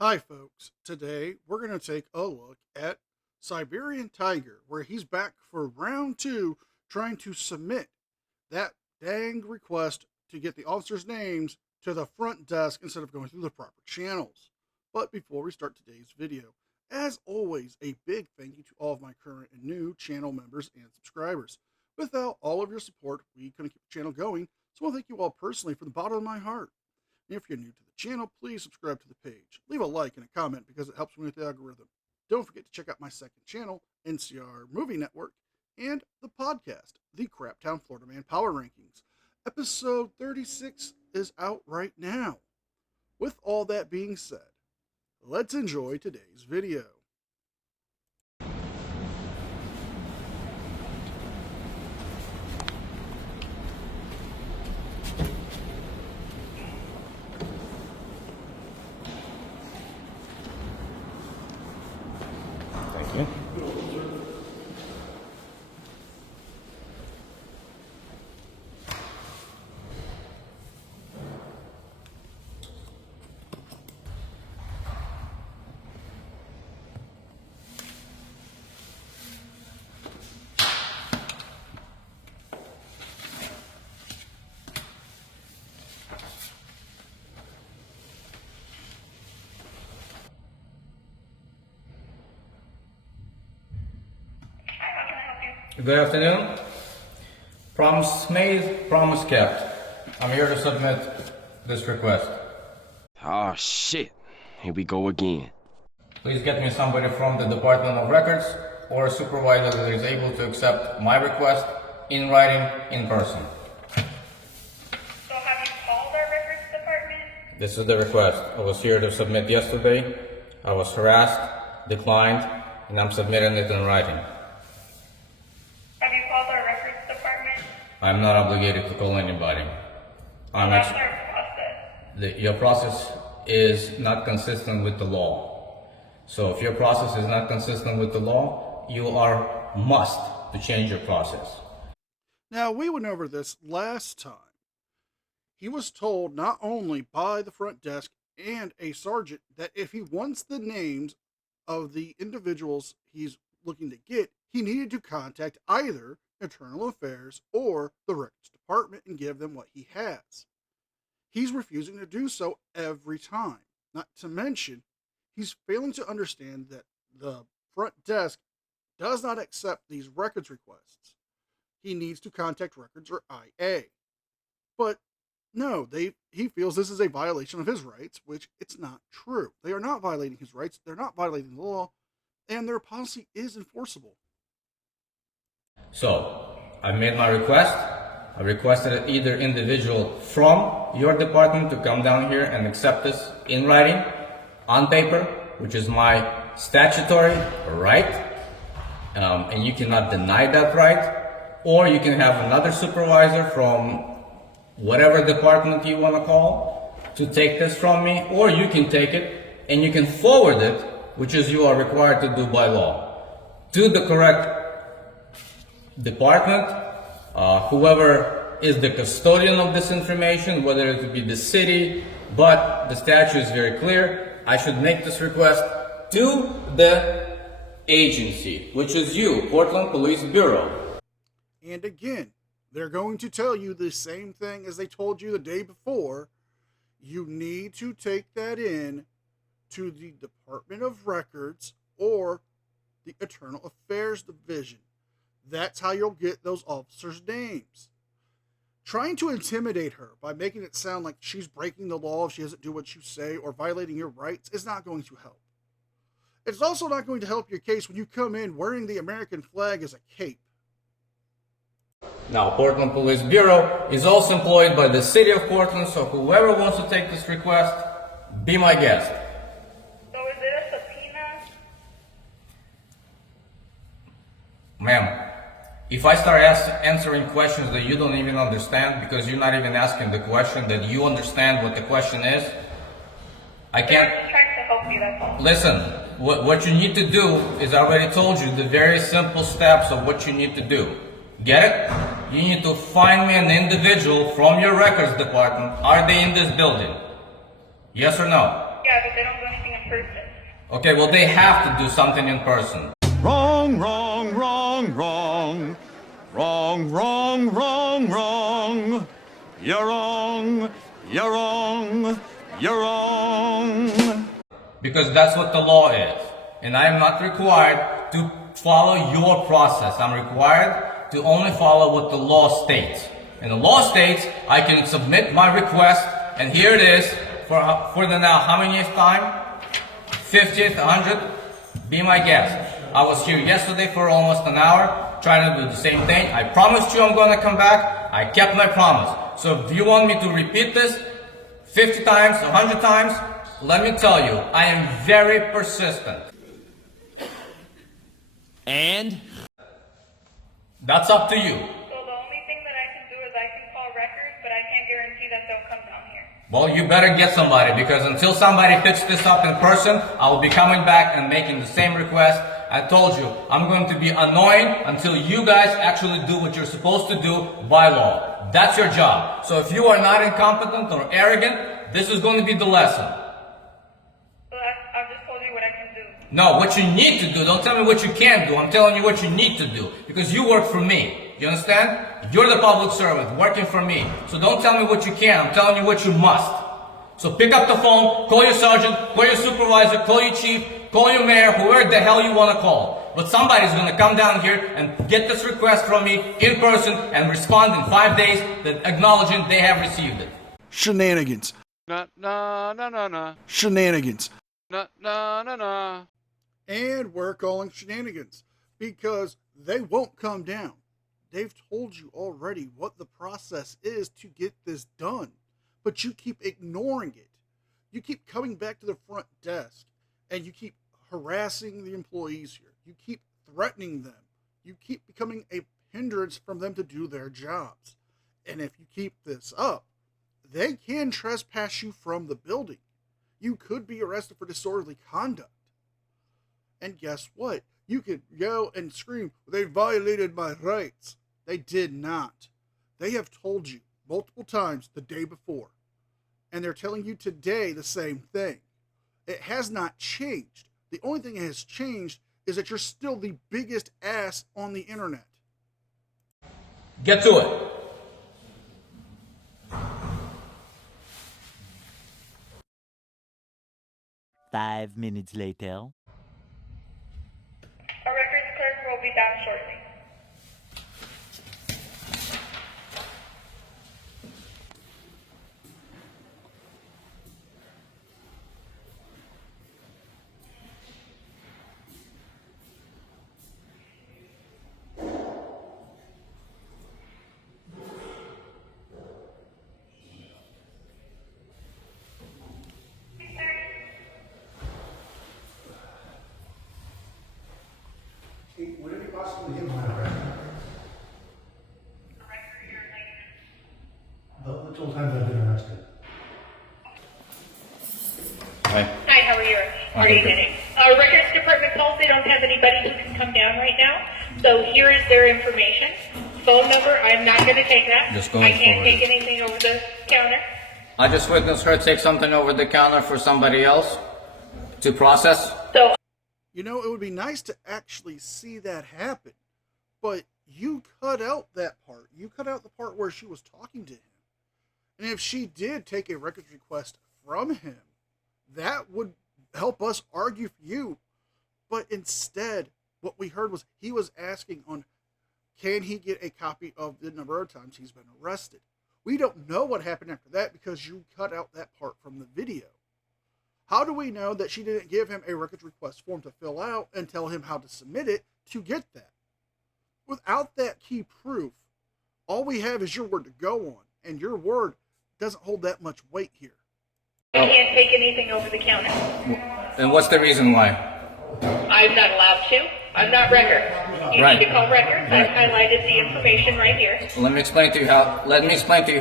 Hi, folks. Today we're going to take a look at Siberian Tiger, where he's back for round two, trying to submit that dang request to get the officers' names to the front desk instead of going through the proper channels. But before we start today's video, as always, a big thank you to all of my current and new channel members and subscribers. Without all of your support, we couldn't keep the channel going, so I want to thank you all personally from the bottom of my heart. If you're new to the channel, please subscribe to the page. Leave a like and a comment because it helps me with the algorithm. Don't forget to check out my second channel, NCR Movie Network, and the podcast, the Craptown Florida Man Power Rankings. Episode 36 is out right now. With all that being said, let's enjoy today's video. Thank you. Good afternoon. Promise made, promise kept. I'm here to submit this request. Oh shit, here we go again. Please get me somebody from the Department of Records or a supervisor that is able to accept my request in writing in person. So have you called our records department? This is the request. I was here to submit yesterday. I was harassed, declined, and I'm submitting it in writing. Have you called our records department? I'm not obligated to call anybody. That's our process. Your process is not consistent with the law. So if your process is not consistent with the law, you are must to change your process. Now, we went over this last time. He was told not only by the front desk and a sergeant that if he wants the names of the individuals he's looking to get, he needed to contact either Internal Affairs or the Records Department and give them what he has. He's refusing to do so every time. Not to mention, he's failing to understand that the front desk does not accept these records requests. He needs to contact Records or IA. But no, he feels this is a violation of his rights, which it's not true. They are not violating his rights, they're not violating the law, and their policy is enforceable. So I made my request. I requested either individual from your department to come down here and accept this in writing, on paper, which is my statutory right, and you cannot deny that right, or you can have another supervisor from whatever department you want to call to take this from me, or you can take it and you can forward it, which is you are required to do by law, to the correct department, whoever is the custodian of this information, whether it be the city, but the statute is very clear. I should make this request to the agency, which is you, Portland Police Bureau. And again, they're going to tell you the same thing as they told you the day before. You need to take that in to the Department of Records or the Internal Affairs Division. That's how you'll get those officers' names. Trying to intimidate her by making it sound like she's breaking the law if she doesn't do what you say or violating your rights is not going to help. It's also not going to help your case when you come in wearing the American flag as a cape. Now, Portland Police Bureau is also employed by the city of Portland, so whoever wants to take this request, be my guest. So is it a subpoena? Ma'am, if I start answering questions that you don't even understand because you're not even asking the question that you understand what the question is, I can't. I'm just trying to help you, that's all. Listen, what you need to do is I already told you the very simple steps of what you need to do. Get it? You need to find me an individual from your records department. Are they in this building? Yes or no? Yeah, but they don't do anything in person. Okay, well, they have to do something in person. Wrong, wrong, wrong, wrong. Wrong, wrong, wrong, wrong. You're wrong, you're wrong, you're wrong. Because that's what the law is. And I am not required to follow your process. I'm required to only follow what the law states. And the law states I can submit my request, and here it is for the now, how many time? 50th, 100th? Be my guest. I was here yesterday for almost an hour, trying to do the same thing. I promised you I'm going to come back. I kept my promise. So if you want me to repeat this 50 times, 100 times, let me tell you, I am very persistent. And? That's up to you. So the only thing that I can do is I can call records, but I can't guarantee that they'll come down here. Well, you better get somebody, because until somebody picks this up in person, I will be coming back and making the same request. I told you, I'm going to be annoying until you guys actually do what you're supposed to do by law. That's your job. So if you are not incompetent or arrogant, this is going to be the lesson. Well, I've just told you what I can do. No, what you need to do. Don't tell me what you can't do. I'm telling you what you need to do. Because you work for me. You understand? You're the public servant working for me. So don't tell me what you can. I'm telling you what you must. So pick up the phone, call your sergeant, call your supervisor, call your chief, call your mayor, whoever the hell you want to call. But somebody's going to come down here and get this request from me in person and respond in 5 days that acknowledging they have received it. Shenanigans. Na na na na na Shenanigans. na na na na. And we're calling shenanigans because they won't come down. They've told you already what the process is to get this done, but you keep ignoring it. You keep coming back to the front desk and you keep harassing the employees here. You keep threatening them. You keep becoming a hindrance from them to do their jobs. And if you keep this up, they can trespass you from the building. You could be arrested for disorderly conduct. And guess what? You could yell and scream, they violated my rights. They did not. They have told you multiple times the day before. And they're telling you today the same thing. It has not changed. The only thing that has changed is that you're still the biggest ass on the internet. Get to it. Five minutes later. Our records clerk will be down shortly. Would it be possible to give my record? The total times I've been arrested. Hi. Hi, how are you? How are you doing? Records department calls, they don't have anybody who can come down right now. So here is their information. Phone number, I'm not going to take that. Just going I can't forward. take anything over the counter. I just witnessed her take something over the counter for somebody else to process. So You know, it would be nice to actually see that happen. But you cut out that part. You cut out the part where she was talking to him. And if she did take a records request from him, that would help us argue for you. But instead, what we heard was he was asking on, can he get a copy of the number of times he's been arrested? We don't know what happened after that because you cut out that part from the video. How do we know that she didn't give him a records request form to fill out and tell him how to submit it to get that? Without that key proof, all we have is your word to go on, and your word doesn't hold that much weight here. I can't take anything over the counter. And what's the reason why? I'm not allowed to. I'm not record. You Right. need to call records. Right. I've highlighted the information right here. Let me explain to you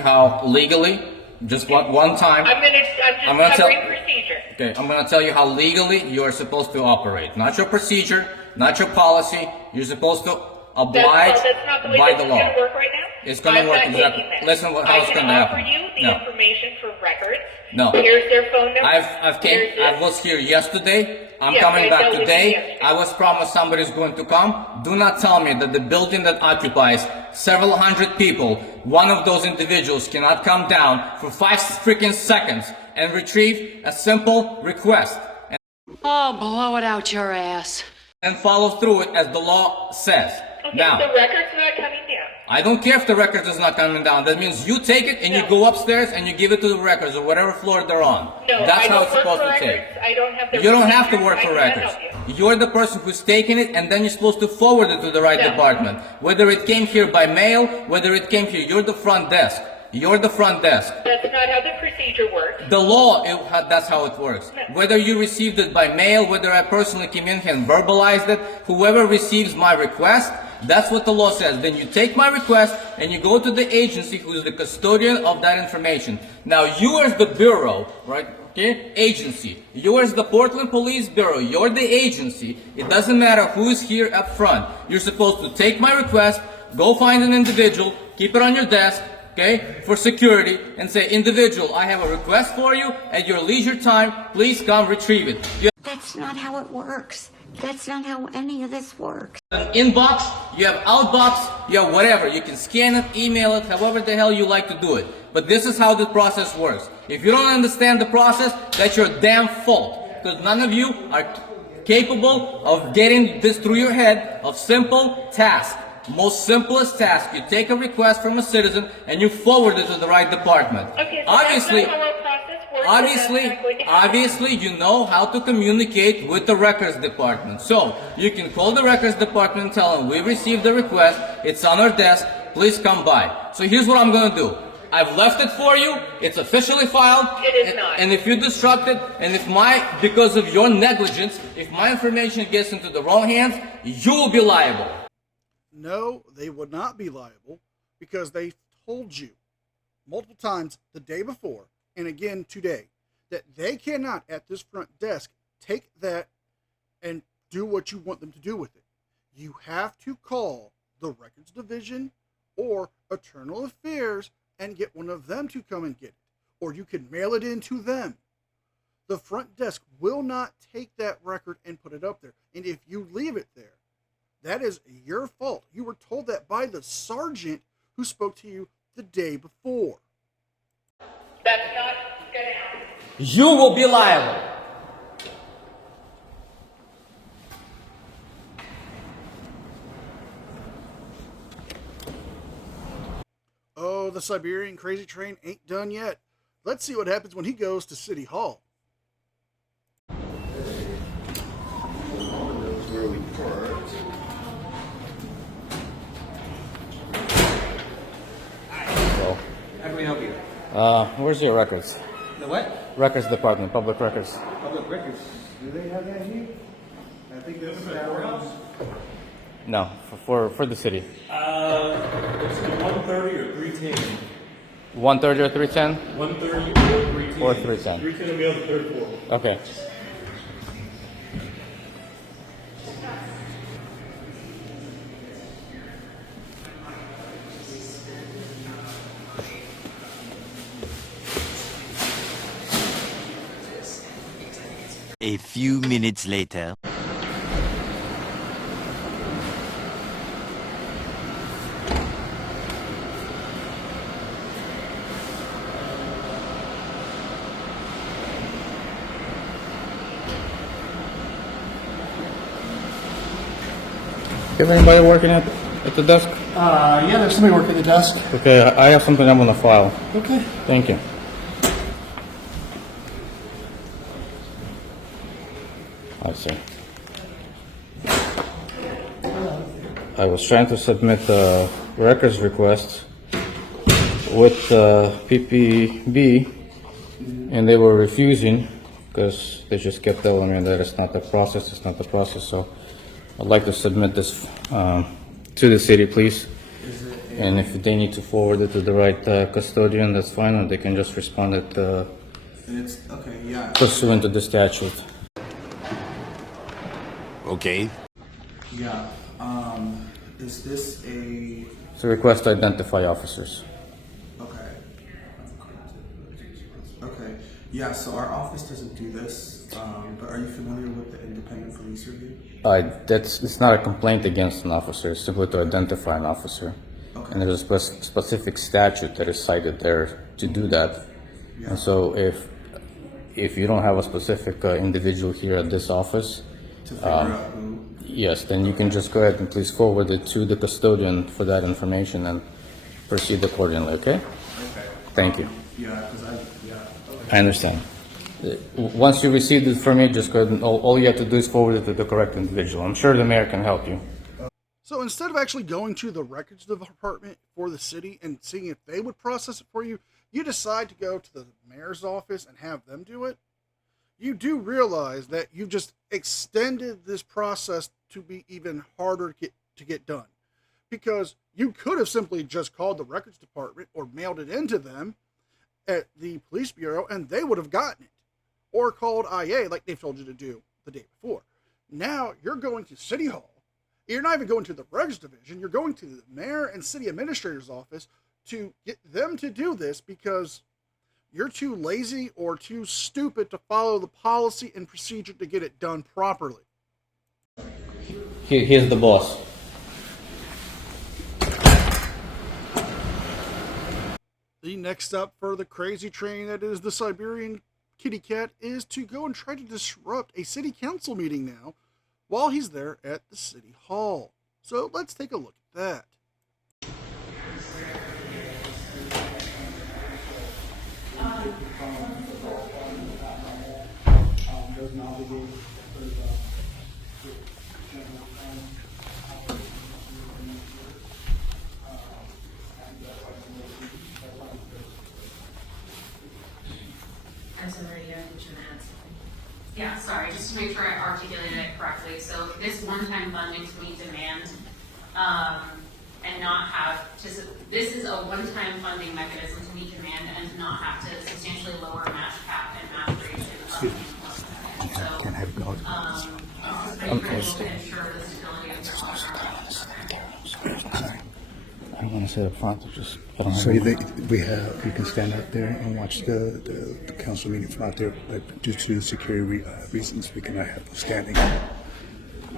how legally, just one time. I'm gonna just tell- covering procedure. Okay, I'm going to tell you how legally you are supposed to operate. Not your procedure, not your policy. You're supposed to obliged That's not the way by this the is law. going to work right now. It's going to I'm work not exactly. taking that. Listen, how it's going to I happen. can offer you the No. information for records. No. Here's their phone number. I was here yesterday. I'm Yes, coming I back dealt with you today. yesterday. I was promised somebody's going to come. Do not tell me that the building that occupies several hundred people, one of those individuals cannot come down for 5 freaking seconds and retrieve a simple request Oh, blow it out your ass. and follow through it as the law says. Okay, Now, the record's not coming down. I don't care if the record is not coming down. That means you take it and you No. go upstairs and you give it to the records or whatever floor they're on. No, That's I how don't it's work supposed for to take. records. I don't have the You don't have to procedure. work I for cannot records. help you. You're the person who's taking it and then you're supposed to forward it to the right No. department. Whether it came here by mail, whether it came here, you're the front desk. You're the front desk. That's not how the procedure works. The law, that's how it works. Whether you received it by mail, whether I personally came in here and verbalized it, whoever receives my request, that's what the law says. Then you take my request and you go to the agency who is the custodian of that information. Now you as the bureau, right? Okay, agency. You as the Portland Police Bureau, you're the agency. It doesn't matter who's here up front. You're supposed to take my request, go find an individual, keep it on your desk, okay, for security, and say, individual, I have a request for you. At your leisure time, please come retrieve it. You That's not how it works. That's not how any of this works. have inbox, you have outbox, you have whatever. You can scan it, email it, however the hell you like to do it. But this is how the process works. If you don't understand the process, that's your damn fault. Because none of you are capable of getting this through your head of simple task. Most simplest task. You take a request from a citizen and you forward it to the right department. Okay, so Obviously, that's not how our process works. so that's not going to happen. obviously, you know how to communicate with the records department. So, you can call the records department and tell them, we received the request, it's on our desk, please come by. So here's what I'm gonna do. I've left it for you, it's officially filed. It is not. And if you disrupt it, and because of your negligence, if my information gets into the wrong hands, you will be liable. No, they would not be liable because they told you multiple times the day before and again today that they cannot at this front desk take that and do what you want them to do with it. You have to call the records division or internal affairs and get one of them to come and get it, or you can mail it in to them. The front desk will not take that record and put it up there. And if you leave it there, that is your fault. You were told that by the sergeant who spoke to you the day before. That's not going to happen. You will be liable. Oh, the Siberian crazy train ain't done yet. Let's see what happens when he goes to City Hall. How can we help you? Where's your records? The what? Records department, public records. Public records. Do they have that here? I think that's the courthouse. No, for the city. It's 130 or 310. 130 or 310? 130 or 310. Or 310. 310 will be on the third floor. Okay. A few minutes later. Have anybody working at the desk? Yeah, there's somebody working the desk. Okay, I have something I'm gonna file. Okay. Thank you. I see. I was trying to submit a records request with PPB, and they were refusing because they just kept telling me that it's not the process, it's not the process. So I'd like to submit this to the city, please. And if they need to forward it to the right custodian, that's fine, or they can just respond it It's okay. Yeah. pursuant to the statute. Okay. Yeah. Is this a... It's a request to identify officers. Okay. Okay. Yeah, so our office doesn't do this, but are you familiar with the independent police review? It's not a complaint against an officer, it's simply to identify an officer. Okay. And there's a specific statute that is cited there to do that. Yeah. And so if you don't have a specific individual here at this office, To figure out who... yes, then you can just go ahead and please forward it to the custodian for that information and proceed accordingly, okay? Okay. Thank you. Yeah, because I understand. Once you receive it from me, just go ahead and all you have to do is forward it to the correct individual. I'm sure the mayor can help you. So instead of actually going to the records department for the city and seeing if they would process it for you, you decide to go to the mayor's office and have them do it. You do realize that you just extended this process to be even harder to get done. Because you could have simply just called the records department or mailed it into them at the police bureau and they would have gotten it. Or called IA like they've told you to do the day before. Now you're going to City Hall. You're not even going to the records division. You're going to the mayor and city administrator's office to get them to do this because you're too lazy or too stupid to follow the policy and procedure to get it done properly. Here's the boss. The next step for the crazy train that is the Siberian kitty cat is to go and try to disrupt a city council meeting now while he's there at the city hall. So let's take a look at that. Yeah, sorry, just to make sure I articulated it correctly. So this one-time funding we demand and not have to, this is a one-time funding mechanism to meet demand and to not have to substantially lower match cap and match rate. So, Can I have God? this is pretty critical to ensure the stability of the Sorry. I don't want to sit up front. Just So you can stand out there and watch the council meeting from out there, but due to security reasons, we cannot have them standing.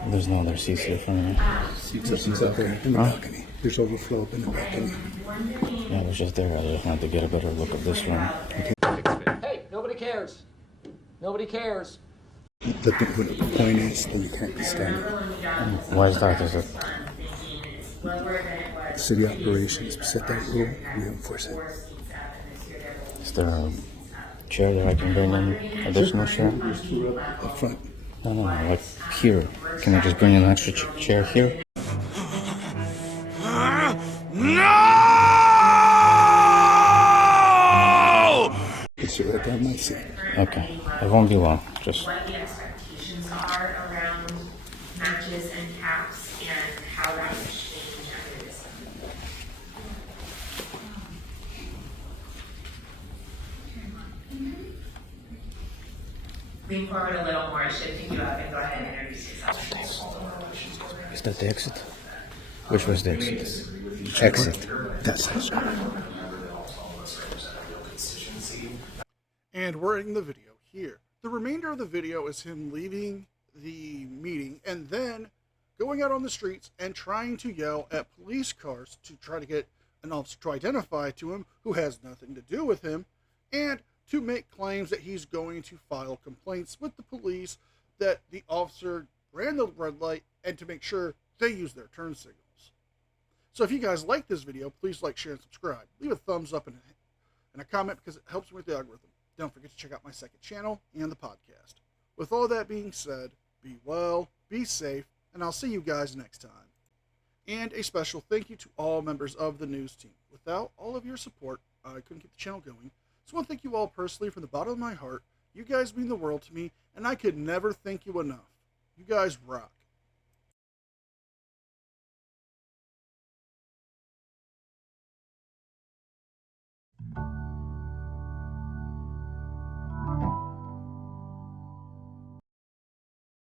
There's no other seats here for me. Seats out there in the balcony. There's overflow up in the balcony. Yeah, it was just there. I just wanted to get a better look of this room. Hey, nobody cares. Nobody cares. The point is that you can't be standing. Why is that? Is it? City operations set that rule, we enforce it. Is there a chair that I can bring in? Additional chair? There's two up front. No, like here. Can I just bring in an extra chair here? No! It's right there, my seat. Okay, it won't be long. Just. what the expectations are around matches and caps and how that would change after this. Lean forward a little more, it should pick you up and go ahead and introduce yourself. Is that the exit? Which was the exit? Exit. That's it. And we're ending the video here. The remainder of the video is him leaving the meeting and then going out on the streets and trying to yell at police cars to try to get an officer to identify to him who has nothing to do with him and to make claims that he's going to file complaints with the police that the officer ran the red light and to make sure they use their turn signals. So if you guys like this video, please like, share, and subscribe. Leave a thumbs up and a comment because it helps me with the algorithm. Don't forget to check out my second channel and the podcast. With all that being said, be well, be safe, and I'll see you guys next time. And a special thank you to all members of the news team. Without all of your support, I couldn't keep the channel going. So I want to thank you all personally from the bottom of my heart. You guys mean the world to me, and I could never thank you enough. You guys rock.